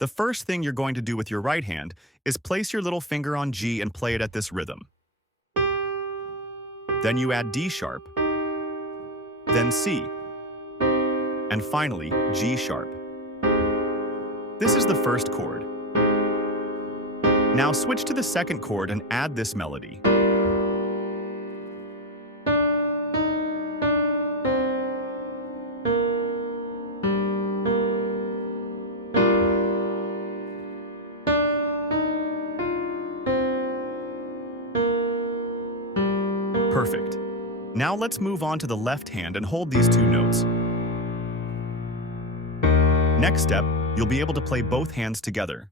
The first thing you're going to do with your right hand is place your little finger on G and play it at this rhythm. Then you add D sharp, then C, and finally G sharp. This is the first chord. Now switch to the second chord and add this melody. Perfect. Now let's move on to the left hand and hold these two notes. Next step, you'll be able to play both hands together.